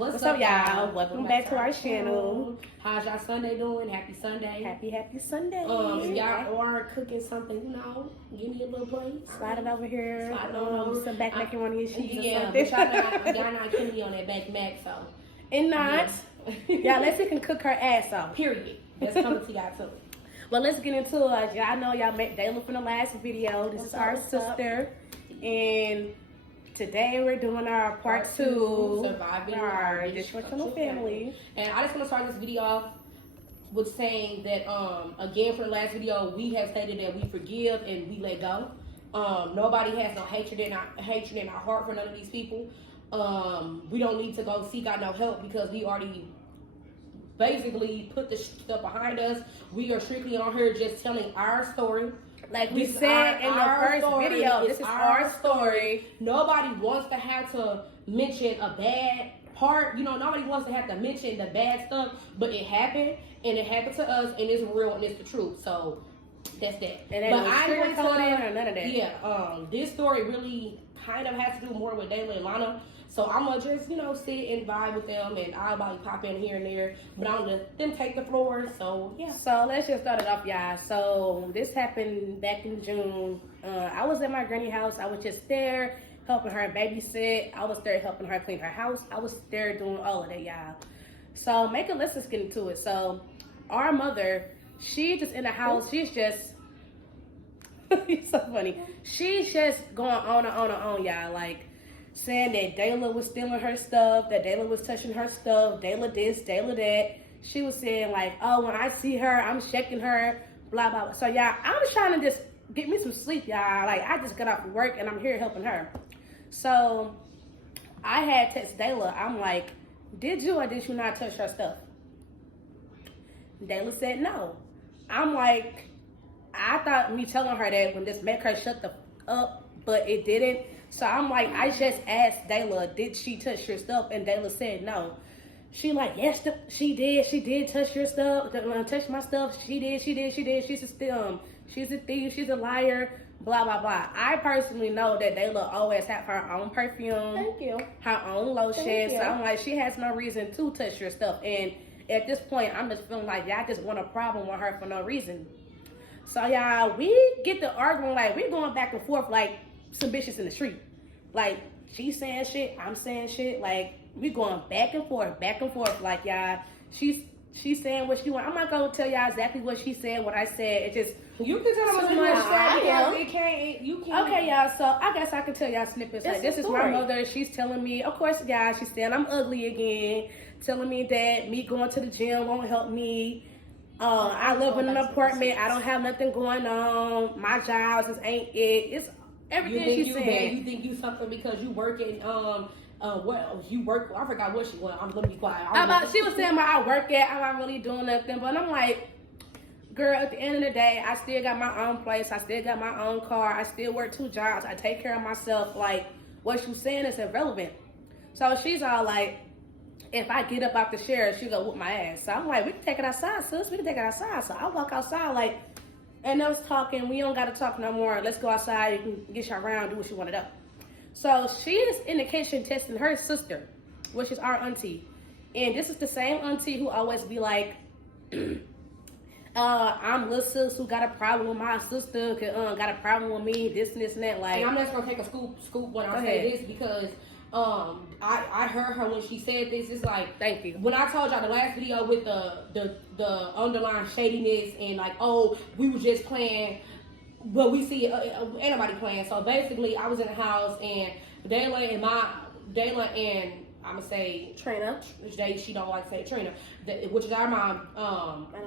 What's up, y'all? Welcome back to our channel. How's y'all Sunday doing? Happy Sunday. Happy Sunday. If y'all are cooking something, give me a little plate. Slide it over here. Slide it over. Some back mac in one of your sheets yeah, or something. but y'all not killing me on that back mac, so. And not. Y'all, let's see can cook her ass off. Period. That's coming to y'all too. Well, let's get into it. Y'all know y'all met Dayla from the last video. This is our sister. And today we're doing our part two, surviving our dysfunctional family. And I just want to start this video off with saying that, again, for the last video, we have stated that we forgive and we let go. Nobody has no hatred in our heart for none of these people. We don't need to go seek out no help because we already basically put the stuff behind us. We are strictly on here just telling our story. Like we said in the first video, this is our story. Nobody wants to have to mention a bad part. Nobody wants to have to mention the bad stuff, but it happened, and it happened to us, and it's real, and it's the truth. So that's that. And but I ain't going to or none of that. Yeah, this story really kind of has to do more with Dayla and Lana. So I'm gonna just, sit and vibe with them, and I'll probably pop in here and there, but I'm gonna let them take the floor. So yeah. So let's just start it off, y'all. So this happened back in June. I was at my granny house. I was just there helping her babysit. I was there helping her clean her house. I was there doing all of that, y'all. So let's just get into it. So our mother, she's just in the house. She's just it's so funny. She's just going on and on and on, y'all. Like, saying that Dayla was stealing her stuff, that Dayla was touching her stuff, Dayla this, Dayla that. She was saying like, oh, when I see her, I'm checking her, blah, blah, blah. So, y'all, I'm trying to just get me some sleep, y'all. Like, I just got off work and I'm here helping her. So, I had text Dayla. I'm like, did you or did you not touch her stuff? Dayla said no. I'm like, I thought me telling her that when this make her shut the up, but it didn't. So I'm like, I just asked Dayla, did she touch your stuff? And Dayla said no. She like, yes, she did. She did touch your stuff. Touch my stuff. She did. She's a thief. She's a liar. Blah, blah, blah. I personally know that Dayla always have her own perfume. Thank you. Her own lotion. So I'm like, she has no reason to touch your stuff. And at this point, I'm just feeling like y'all just want a problem with her for no reason. So y'all, we get to arguing, like, we're going back and forth like some bitches in the street. Like, she's saying shit, I'm saying shit. Like, we going back and forth. Like, y'all, she's saying what she want. I'm not gonna tell y'all exactly what she said, what I said. It just you can tell them what you want. You can't. Okay, y'all. So I guess I can tell y'all snippets. Like, this is my mother. She's telling me, of course, guys. She's saying I'm ugly again. Telling me that me going to the gym won't help me. I live in an apartment. I don't have nothing going on. My job just ain't it. It's everything she's saying. You think you something because you work in you work. I forgot what she was. I'm gonna be quiet. She was saying I work at. I'm not really doing nothing, but I'm like, girl. At the end of the day, I still got my own place. I still got my own car. I still work 2 jobs. I take care of myself. Like, what you saying is irrelevant. So she's all like, if I get up out the chair, she go whoop my ass. So I'm like, we can take it outside, sis. We can take it outside. So I walk outside like, and I was talking. We don't got to talk no more. Let's go outside. You can get your round, do what you want to do. So she is in the kitchen testing her sister, which is our auntie. And this is the same auntie who always be like, I'm little sis who got a problem with my sister, got a problem with me, this and this and that. Like, and I'm just going to take a scoop when I say this because I heard her when she said this. It's like, thank you. When I told y'all the last video with the underlying shadiness and like, oh, we were just playing, but we see ain't nobody playing. So basically, I was in the house and Dayla and I'm gonna say Trina. She don't like to say Trina, which is our mom.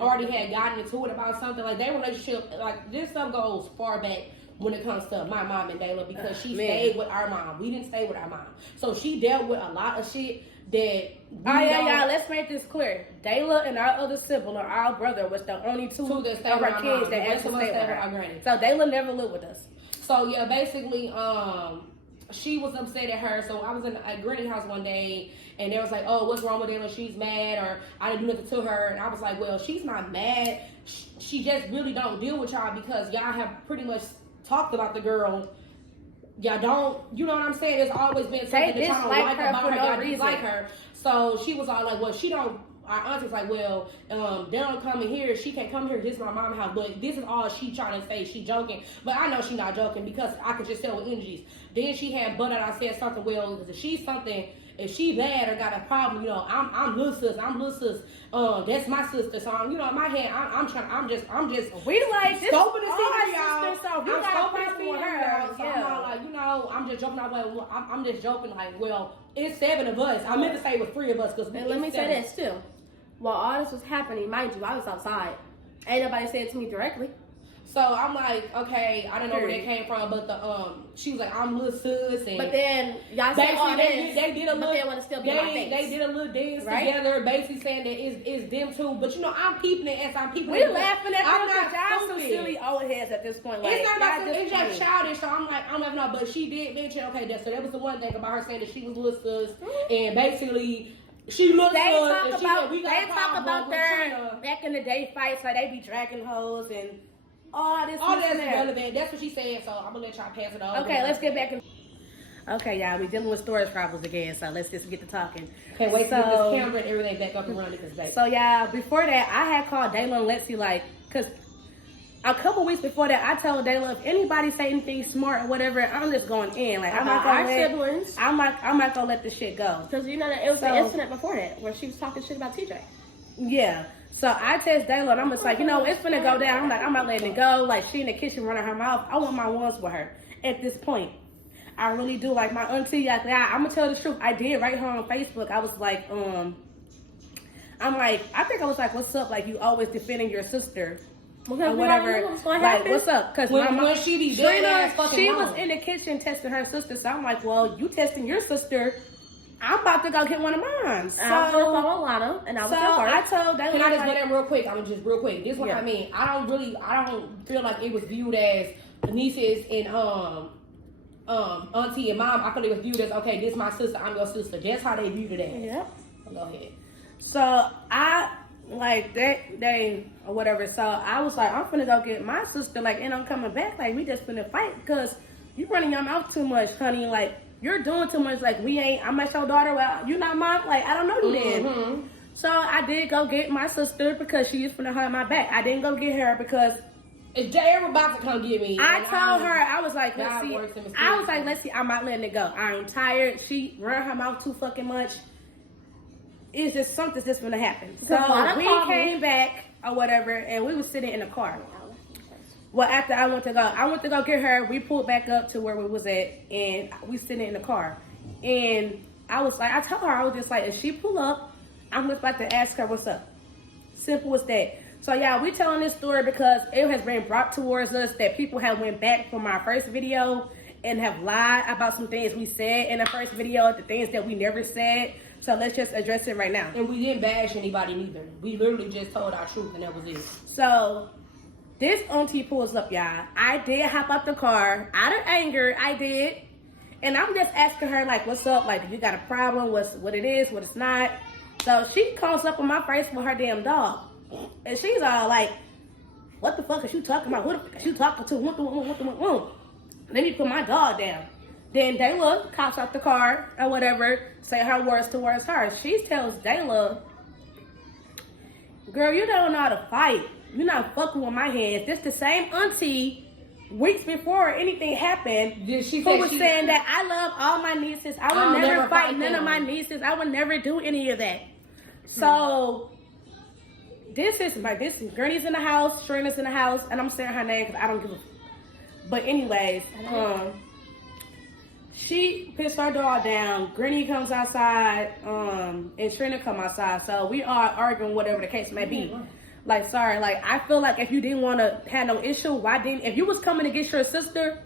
Already had gotten into it about something. Like, their relationship, like, this stuff goes far back when it comes to my mom and Dayla, because she stayed with our mom. We didn't stay with our mom. So she dealt with a lot of shit that let's make this clear. Dayla and our other sibling, or our brother, was the only two of our kids that actually stayed with our granny. So Dayla never lived with us. So yeah, basically, she was upset at her. So I was in a granny house one day, and they was like, oh, what's wrong with Dayla? She's mad, or I didn't do nothing to her. And I was like, well, she's not mad. She just really don't deal with y'all because y'all have pretty much talked about the girl. Y'all don't, you know what I'm saying? There's always been something that y'all don't like about her. Y'all dislike her. So she was all like, well, she don't. Our auntie's like, well, they don't come in here. She can't come here. This is my mom's house. But this is all she trying to say. She joking. But I know she not joking because I could just tell with energies. Then she had butted. I said something, well, if she's something, if she bad or got a problem, you know, I'm little sis. That's my sister. So, you know, in my head, I'm just We like this scoping to see our y'all. sister, so we I'm got a scoping to problem see with her. her. So I'm all like, you know, I'm just joking. I'm just joking like, well, it's 7 of us. I meant to say it was 3 of us because And let me say this too. While all this was happening, mind you, I was outside. Ain't nobody said it to me directly. So I'm like, okay, I don't know where that came from, but she was like, I'm little sis, and But then y'all said all this, they did a but little, they want to still be in my face. they did a little dance Right? together, basically saying that it's them too. But you know, I'm peeping it as I'm peeping. We it. laughing at I'm them not because y'all some stupid. silly old heads at this point. Like, It's not about y'all it's just funny. childish. So I'm like, I'm laughing out. But she did mention, okay, so that was the one thing about her saying that she was little sis, and basically. She looks They good. talk And about we got they a talk problem about with their Trina. back in the day fights, like they be dragging hoes and all this. All this, that's and that. irrelevant. That's what she said. So I'm gonna let y'all pass it on. Okay, let's get back in. Okay, y'all, we dealing with storage problems again, so let's just get to talking. Can't wait to So- get this camera and everything back up and running because baby. So yeah, before that, I had called Dayla and Lexi like, cause a couple weeks before that, I told Dayla if anybody say anything smart or whatever, I'm just going in. Like I'm not gonna our let, siblings. I'm not gonna let this shit go. Because you know that it was So- an incident before that where she was talking shit about TJ. Yeah. So I text Dayla and I'm just like, you know, it's gonna go down. I'm like, I'm not letting it go. Like she in the kitchen running her mouth. I want my ones with her at this point. I really do. Like my auntie, I'm gonna tell the truth. I did write her on Facebook. I was like, I think I was like, what's up? Like you always defending your sister. Because Or we already whatever, knew what was gonna like happen. what's up? Because When she be dead ass fucking she wrong. was in the kitchen testing her sister. So I'm like, well, you testing your sister. I'm about to go get one of mine. So And I was on the phone with Lana, and I was so at work. I told that. Can I just like, go there real quick? I'm just real quick. This is what Yeah. I mean. I don't feel like it was viewed as nieces and auntie and mom. I feel it was viewed as okay. This is my sister. I'm your sister. That's how they viewed it as. Yep. Go ahead. So I like that day or whatever. So I was like, I'm finna go get my sister. Like, and I'm coming back. Like, we just finna fight because you running your mouth too much, honey. Like, you're doing too much. Like, I'm not your daughter. Well, you not mom. Like, I don't know you then. So I did go get my sister because she used to have my back. I didn't go get her because If Jay ever about to come get me, I and told her, I was like, let's God see. works in mysterious I was like, ways. let's see. I'm not letting it go. I'm tired. She ran her mouth too fucking much. It's just something's just gonna happen. So Lana we called me. came back or whatever, and we was sitting in the car. Well, after I went to go get her. We pulled back up to where we was at, and we sitting in the car. And I was like, I told her, I was just like, if she pull up, I'm just about to ask her what's up. Simple as that. So yeah, we telling this story because it has been brought towards us that people have went back from our first video and have lied about some things we said in the first video, the things that we never said. So let's just address it right now. And we didn't bash anybody neither. We literally just told our truth, and that was it. So this auntie pulls up, y'all. I did hop out the car out of anger. I did. And I'm just asking her, like, what's up? Like, you got a problem? What it is, what it's not? So she comes up in my face with her damn dog. And she's all like, what the fuck is you talking about? What the fuck is you talking to? Let me put my dog down. Then Dayla cops out the car or whatever, say her words towards her. She tells Dayla, girl, you don't know how to fight. You're not fucking with my hands. This the same auntie weeks before anything happened Did she who say was saying that I love all my nieces. I would never fight none of my nieces. I would never do any of that. So this is Gurney's in the house, Trina's in the house, and I'm saying her name because I don't give a. But anyways, she pissed her dog down. Gurney comes outside, and Trina come outside. So we are arguing, whatever the case may be. Like, sorry, like I feel like if you didn't want to have no issue, if you was coming to get your sister,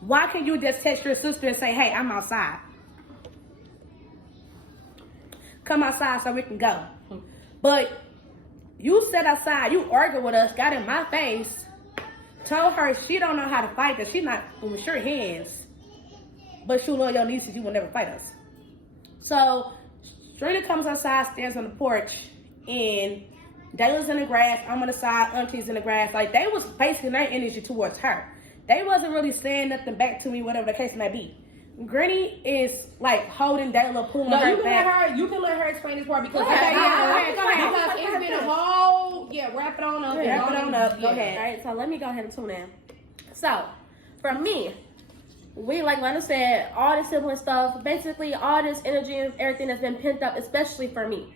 why can't you just text your sister and say, hey, I'm outside. Come outside so we can go. But you sat outside, you argued with us, got in my face, told her she don't know how to fight, that she not with sure hands, but she love your nieces, you will never fight us. So Trina comes outside, stands on the porch, and Dayla's in the grass, I'm on the side, auntie's in the grass. Like, they was basing their energy towards her. They wasn't really saying nothing back to me, whatever the case may be. Granny is like holding Dayla, pulling her back. You can let her explain this part because Go ahead. because it's been a whole wrap it on up. Wrap it on up. Go ahead. All right, so let me go ahead and tune in. So, for me, we, like Lena said, all this sibling stuff, basically all this energy and everything has been pent up, especially for me.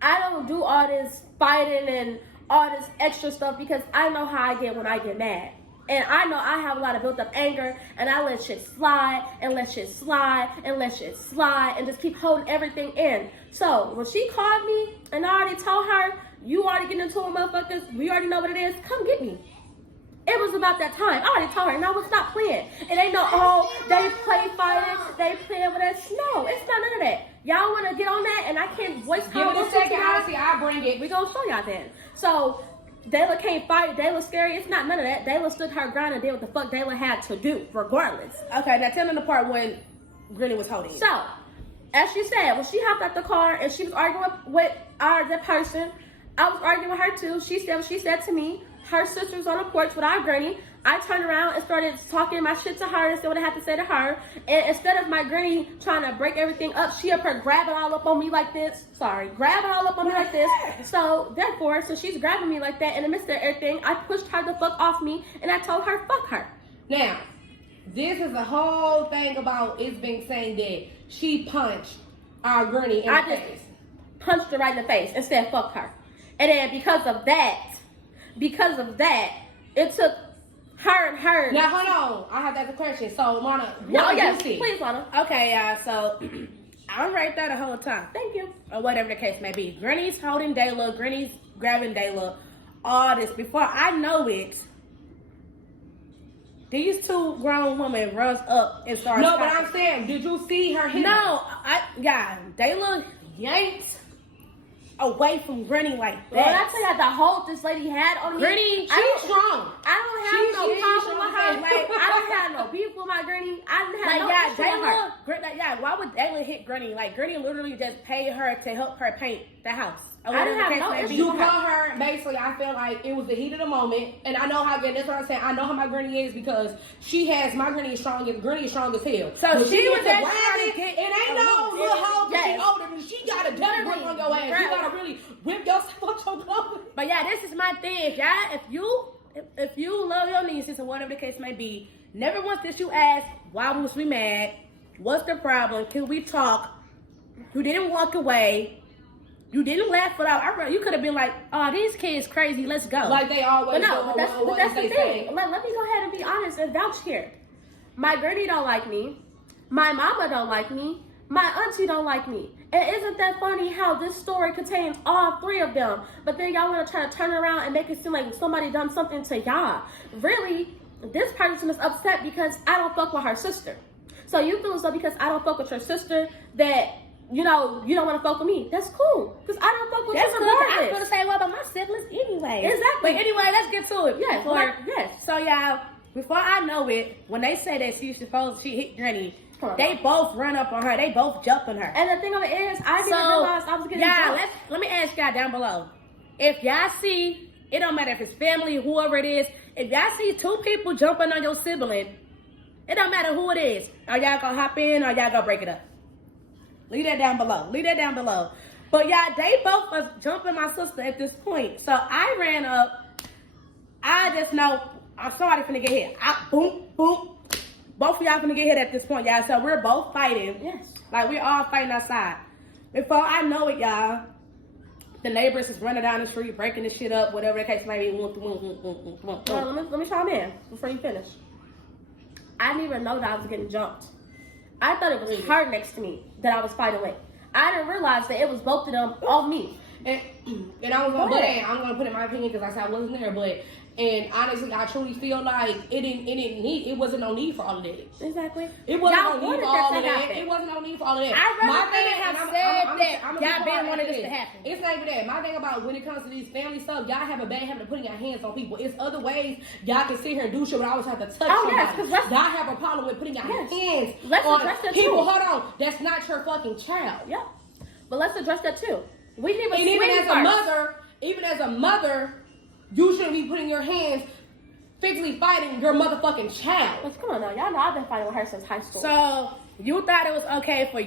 I don't do all this fighting and all this extra stuff because I know how I get when I get mad. And I know I have a lot of built up anger, and I let shit slide, and let shit slide, and let shit slide, and just keep holding everything in. So, when she called me, and I already told her, you already getting into it, motherfuckers, we already know what it is, come get me. It was about that time. I already told her, and I was not playing. It ain't no, they play fighting, they play with us. No, it's not none of that. Y'all want to get on that, and I can't voice Give it a second, honestly, I'll bring it. We gonna show y'all then. So, Dayla can't fight. Dayla's scary. It's not none of that. Dayla stood her ground and did what the fuck Dayla had to do, regardless. Okay, now tell me the part when Granny was holding you. So, as she said, when she hopped out the car and she was arguing with the person, I was arguing with her too. She said what she said to me. Her sister was on the porch with our granny. I turned around and started talking my shit to her and said what I had to say to her. And instead of my granny trying to break everything up, she up her grabbing all up on me like this. Grabbing all up on me like this. So, therefore, so she's grabbing me like that. In the midst of everything, I pushed her the fuck off me and I told her, fuck her. Now, this is the whole thing about it's been saying that she punched our granny in the face. Punched her right in the face and said, fuck her. And then because of that, it took her and her. Now, hold on. I have to ask a question. So, Lana, please, Lana. Okay, so I'm right there the whole time. Thank you. Or whatever the case may be. Granny's holding Dayla. Granny's grabbing Dayla. All this. Before I know it, these two grown women runs up and starts No, but I'm saying, did you see her hit No, Dayla yanked away from Granny like that. Well, I tell you the hold this lady had on me. Granny, she's strong. I don't have no problem with her. Like, I don't have no beef with my granny. I didn't have no issue with her. Why would Dayla hit Granny? Like, Granny literally just paid her to help her paint the house. I didn't have no issue. You call her, basically, I feel like it was the heat of the moment. And I know how, again, that's what I'm saying. I know how my granny is because my granny is strong as hell. So she was just trying to get, it ain't no little hoe because she older than she got a dirty grip on your ass. You gotta really whip yourself up your clothes. But yeah, this is my thing. If you love your nieces or whatever the case may be, never once did you ask, why was we mad? What's the problem? Can we talk? You didn't walk away. You didn't laugh it out. You could have been like, "Oh, these kids crazy. Let's go." Like they always. But that's the thing. Let me go ahead and be honest and vouch here. My granny don't like me. My mama don't like me. My auntie don't like me. And isn't that funny how this story contains all three of them? But then y'all want to try to turn around and make it seem like somebody done something to y'all. Really, this person is upset because I don't fuck with her sister. So you feel as though because I don't fuck with your sister that you don't want to fuck with me. That's cool. Because I don't fuck with you regardless. I was going to say, well, but my siblings anyway. Exactly. But anyway, let's get to it. Yes. So, y'all, before I know it, when they say that she hit Granny, they both run up on her. They both jump on her. And the thing of it is, I didn't realize I was getting jumped. Let me ask y'all down below. If y'all see, it don't matter if it's family, whoever it is, if y'all see two people jumping on your sibling, it don't matter who it is. Are y'all going to hop in or y'all going to break it up? Leave that down below. But yeah, they both was jumping my sister at this point. So I ran up. I just know somebody finna get hit. Boom. Both of y'all finna get hit at this point, y'all. So we're both fighting. Yes. Like we're all fighting outside. Before I know it, y'all, the neighbors is running down the street, breaking the shit up, whatever the case may be. Let me chime in before you finish. I didn't even know that I was getting jumped. I thought it was her next to me that I was fighting with. I didn't realize that it was both of them on me. And I was I'm gonna put in my opinion because I said I wasn't there, and honestly, I truly feel like it wasn't no need for all of that. Exactly. It wasn't no need for all of that. It wasn't no need for all of that. I'd rather have said that y'all been wanting this to happen. It's not even that. My thing about when it comes to these family stuff, y'all have a bad habit of putting your hands on people. It's other ways y'all can sit here and do shit, but I always have to touch somebody. Yes, because y'all have a problem with putting your hands let's on address that people. Too. Hold on, that's not your fucking child. Yeah, but let's address that too. We need and even as a mother, you shouldn't be putting your hands physically fighting your motherfucking child. What's going on? Y'all know I've been fighting with her since high school. So You thought it was okay for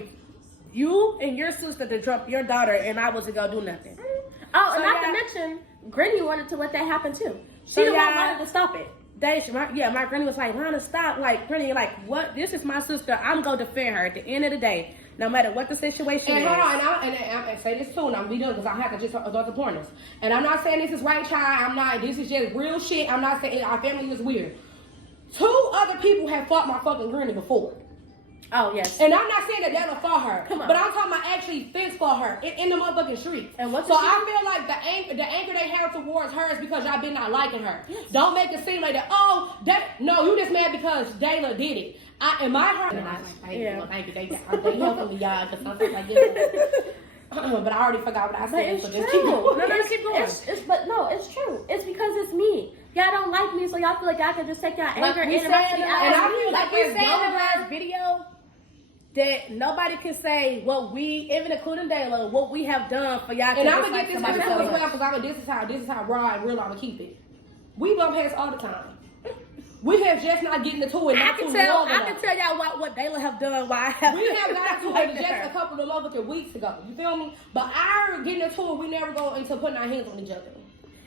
you and your sister to drop your daughter, and I wasn't gonna do nothing. Oh, and So not to mention, Granny wanted to let that happen too. She So the one y'all- wanted to stop it. My granny was like, Lana, stop. Like, Granny, like, what? This is my sister. I'm gonna defend her at the end of the day, no matter what the situation And is. hold on, and I say this too, and I'm be done because I have to just throw the pointers. And I'm not saying this is right, child. I'm not. This is just real shit. I'm not saying our family is weird. 2 other people have fought my fucking granny before. Oh, yes. And I'm not saying that that'll for her, Come on. but I'm talking about actually fence for her in the motherfucking streets. And what so did she I do? feel like the anger they have towards her is because y'all been not liking her. Yes. Don't make it seem like that. Oh, no, you just mad because Dayla did it. In my heart, thank you. They helping me, y'all, because sometimes I get but I already forgot what I said, so just keep going. Keep going. It's true. It's because it's me. Y'all don't like me, so y'all feel like y'all can just take y'all anger and we said, animosity out. and I on me. feel like like we it's said in the younger- last video, that nobody can say what we, even including Dayla, what we have done for y'all. And to I'm dislike gonna get this somebody too as so well much. because this is how raw and real I'm gonna keep it. We bump heads all the time. We have just not getting into it. I Not can too tell. long I can enough. tell y'all what Dayla have done. Why I have We have got into like it just a couple of motherfucking weeks ago. You feel me? But our getting into it, we never go into putting our hands on each other.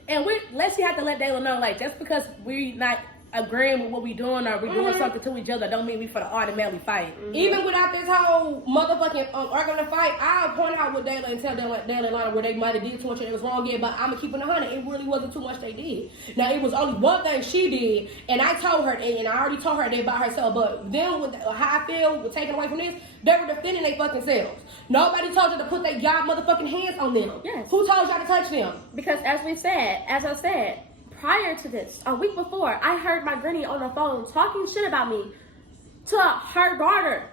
And let's have to let Dayla know, like, just because we not agreeing with what we doing or we doing something to each other, don't mean we for the automatically fight. Even without this whole motherfucking arguing fight, I'll point out with Dayla and tell Dayla and Lana where they might have did too much and it was wrong again, but I'm gonna keep it 100. It really wasn't too much they did. Now, it was only one thing she did, and I told her, and I already told her that by herself, but then with how I feel with taking away from this, they were defending their fucking selves. Nobody told you to put y'all motherfucking hands on them. Yes. Who told y'all to touch them? Because as I said, prior to this, a week before, I heard my granny on the phone talking shit about me to her daughter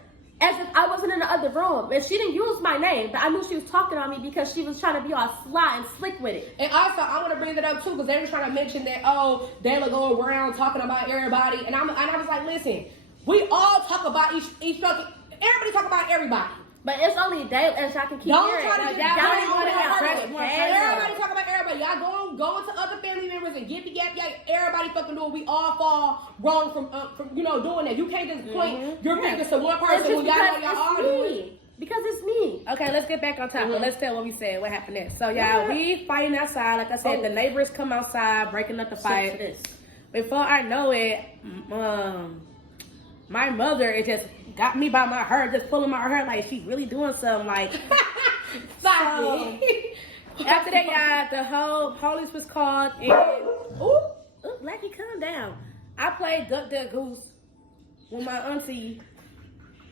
as if I wasn't in the other room. And she didn't use my name, but I knew she was talking on me because she was trying to be all sly and slick with it. And also, I want to bring that up too because they were trying to mention that, oh, Dayla go around talking about everybody. And I was like, listen, we all talk about each other. Everybody talk about everybody. But it's only Dale, and so I can keep Don't hearing. try to Like, get y'all down ain't on wanna the have person. sex. Everybody talk about everybody. Y'all go to other family members and get the yap. Everybody fucking do it. We all fall wrong from doing that. You can't just point your fingers to one It's person just when y'all know because y'all all it's doing. me. Because it's me. Okay, let's get back on topic. Let's tell what we said. What happened next? So, y'all, we fighting outside. Like I said, the neighbors come outside, breaking up the fight. To this. Before I know it, my mother, it just got me by my hair, just pulling my hair like she really doing something. Like, after that, y'all, the whole police was called, and ooh, Blackie, calm down. I played Duck Duck Goose with my auntie.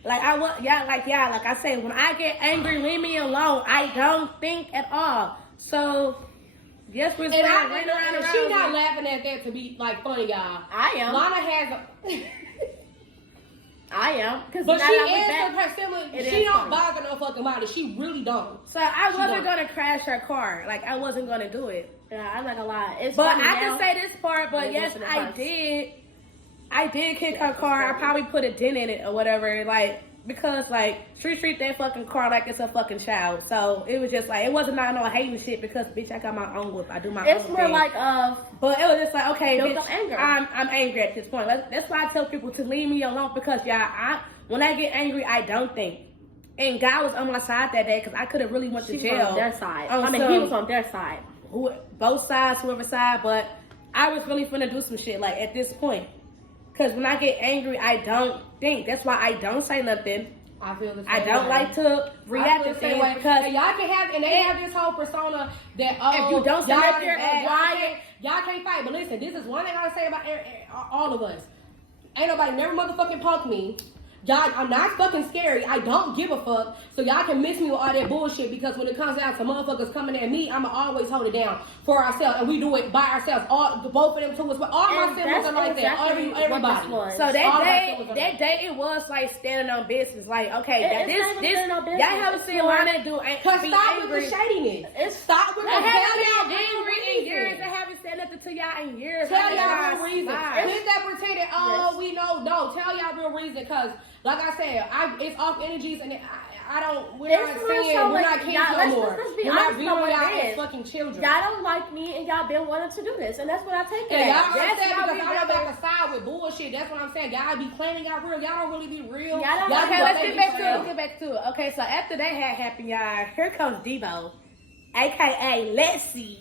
Like I said, when I get angry, leave me alone. I don't think at all. So, yes, we're And around. she not laughing at that to be like funny, y'all. I am. Lana has I am. but she is her sibling. It She is don't funny. bother no fucking body. She really don't. So I wasn't don't. gonna crash her car. Like I wasn't gonna do it. Yeah, I'm not gonna lie. It's But funny I now. can say this part. But It yes, wasn't at I first. did. I did kick her car. I probably put a dent in it or whatever. Like because like she treat that fucking car like it's a fucking child. So it was just like it wasn't not no hating shit because bitch I got my own whip. I do my It's own more thing. like But it was just like okay, built bitch, up anger. I'm angry at this point. That's why I tell people to leave me alone because when I get angry I don't think. And God was on my side that day because I could have really went to she was jail. on their side. on He some- was on their side. both sides, whoever side, but I was really finna do some shit like at this point. Cause when I get angry, I don't think. That's why I don't say nothing. I feel the same I don't way. like to react to things because and y'all can have, and they have this whole persona that if you don't y'all sit up here is and bad, y'all can't fight. But listen, this is one thing I say about all of us. Ain't nobody never motherfucking punk me. Y'all, I'm not fucking scary. I don't give a fuck. So y'all can miss me with all that bullshit because when it comes down to motherfuckers coming at me, I'ma always hold it down for ourselves, and we do it by ourselves. Both of them too. All my And siblings are like exactly that. what Everybody. this was. so All that day it was like standing on business. Like okay, It's not even standing on business. y'all haven't seen Lana do Cause be stop angry. with the shadiness. It's Stop with the I haven't hell been angry in years. I haven't said nothing listen to y'all in years. Tell I let y'all real y'all reason. slide. Quit that pretending, we know. No, tell y'all real reason, because, like I said, it's off energies, and I don't, we're not saying, we're not kids no more. Let's be we're not honest viewing about what y'all it as is. fucking children. Y'all don't like me, and y'all been wanting to do this, and that's what I take it Yeah, as. y'all That's upset how because we I'm about rather- to side with bullshit. That's what I'm saying. Y'all be claiming y'all real. Y'all don't really be real. Y'all don't Y'all like be Okay, let's fake get back to real. it. Let's get back to it. Okay, so after that had happened, y'all, here comes Devo, aka Let's See.